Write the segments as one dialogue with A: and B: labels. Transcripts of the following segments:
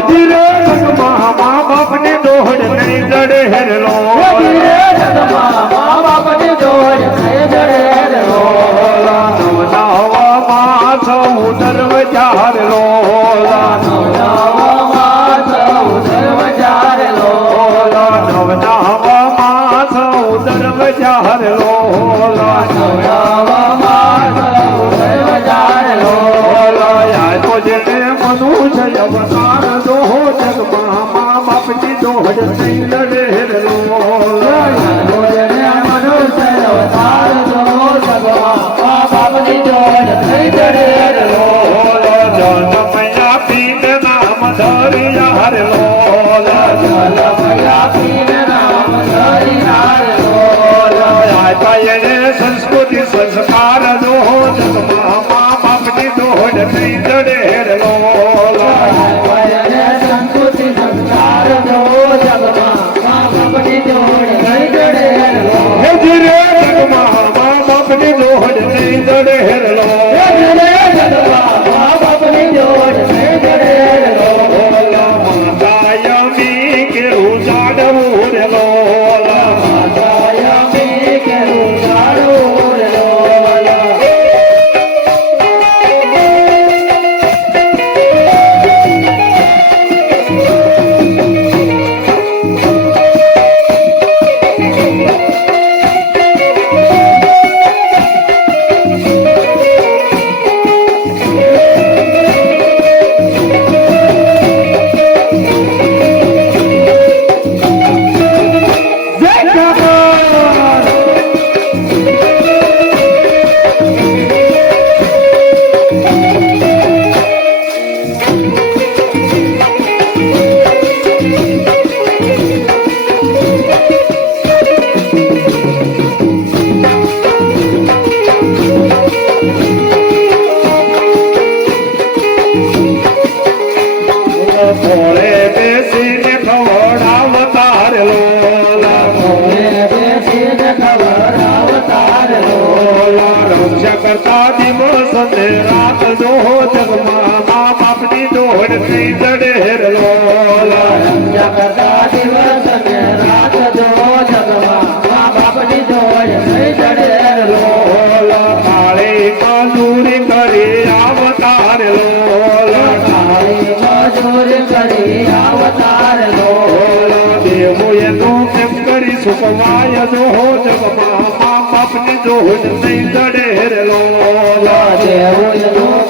A: ધીરે જગમાં મા બાપની દોડ નહીં જડે હેરલો નવનાવામાં સૌ સર્વ ચારલો નવનાવામાં સૌ સર્વ ચારલો તો જેને અવતાર દોહો જગમાં મા બાપની દોડ નહીં લડે હેરલો Oh, બાપની દોડ થઈ જડે હેર લોલા. લોલા કાળી મજૂરી કરી આવતા રે લોલા. લોલા દેવો એનું કેમ કરી સુખવાય જો જગમાં મા બાપની દોડ થઈ જડે હેર લોલા હે ધીરે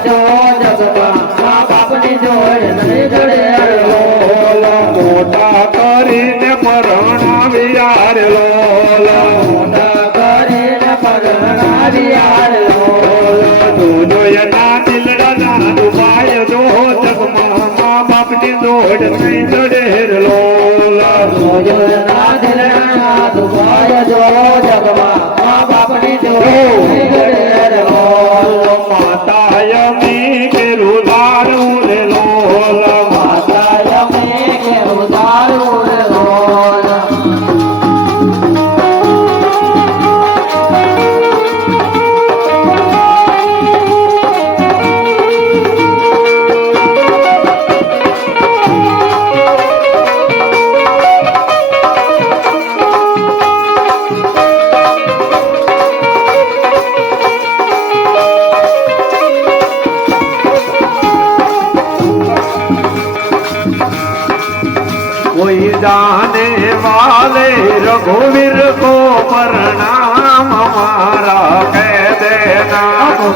A: જો જગમાં મા બાપની જોડ નહીં જડે અડલો મોટા કરીને પરણાવી યાર લોલા મોટા જો જગમાં મા બાપની જોડ નહીં જડે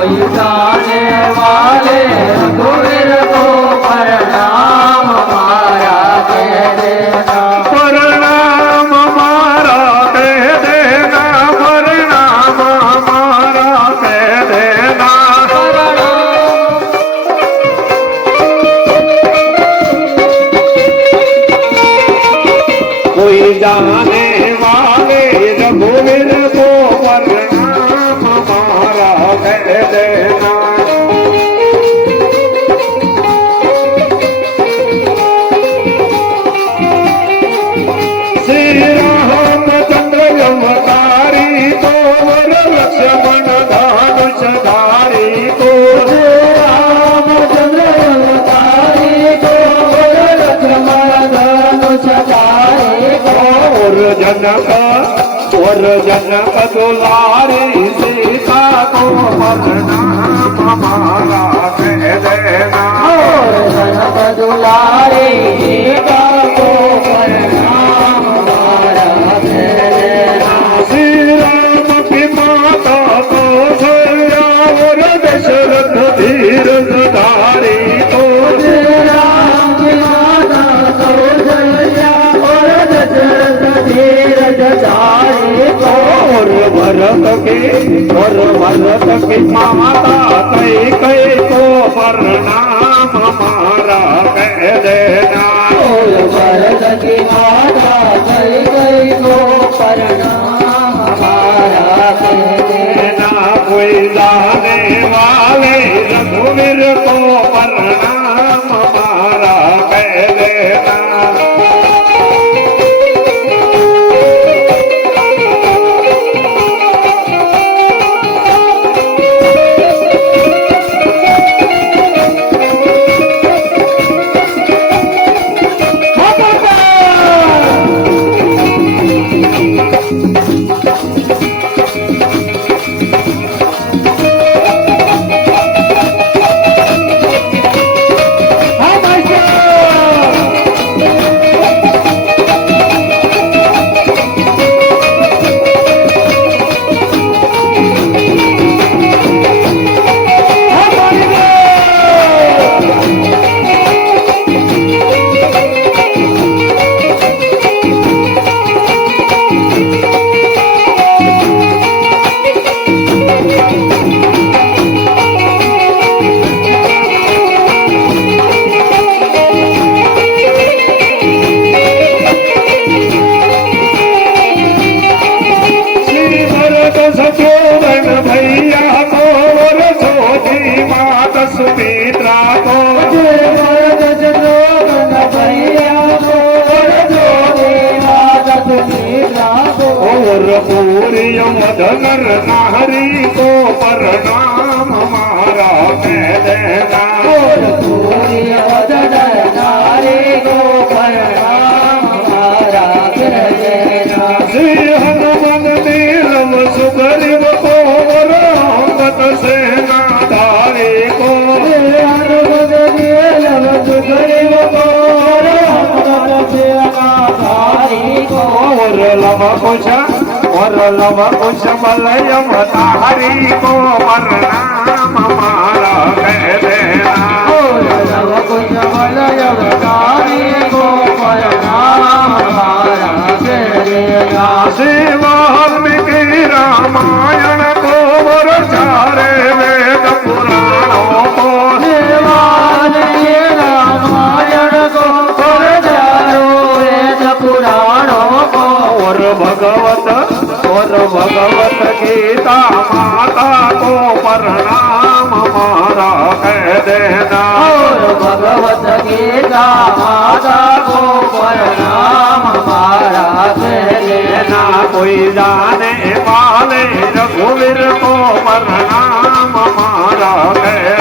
A: जाने वाले गुर को प्रणाम
B: मारा दे
A: વરજન બદલારે સીતા કો પરણા મમારા દેના પર વર તકે માતા તઈ કહે તો પરણા पूरी मदन हरी को
B: परना લવ કુશમલ યમધારી કો પરનામ મારા
A: કહે દેના લવ કુશમલ યમધારી सीता माता को प्रणाम हमारा कह देना
B: भगवत गीता माता को प्रणाम हमारा कह देना
A: कोई जाने वाले रघुवीर को प्रणाम हमारा कह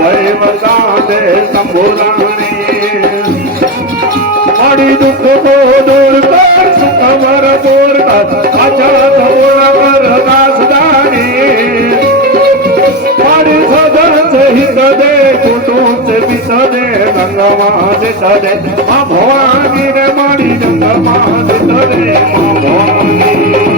A: भैवसादे संभोलाने बड़ी दुख को
B: दूर कर
A: सुखवर दूर कर अचल धोर
B: कर
A: दासदाने सदन से हित दे कुटुंब से भी सदे गंगमा से सदे मां भवानी रे मारी गंगमा से सदे भवानी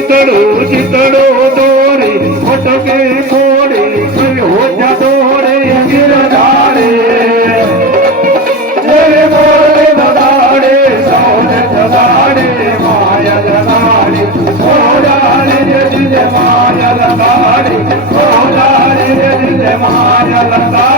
A: मायले जय मायल माया मायल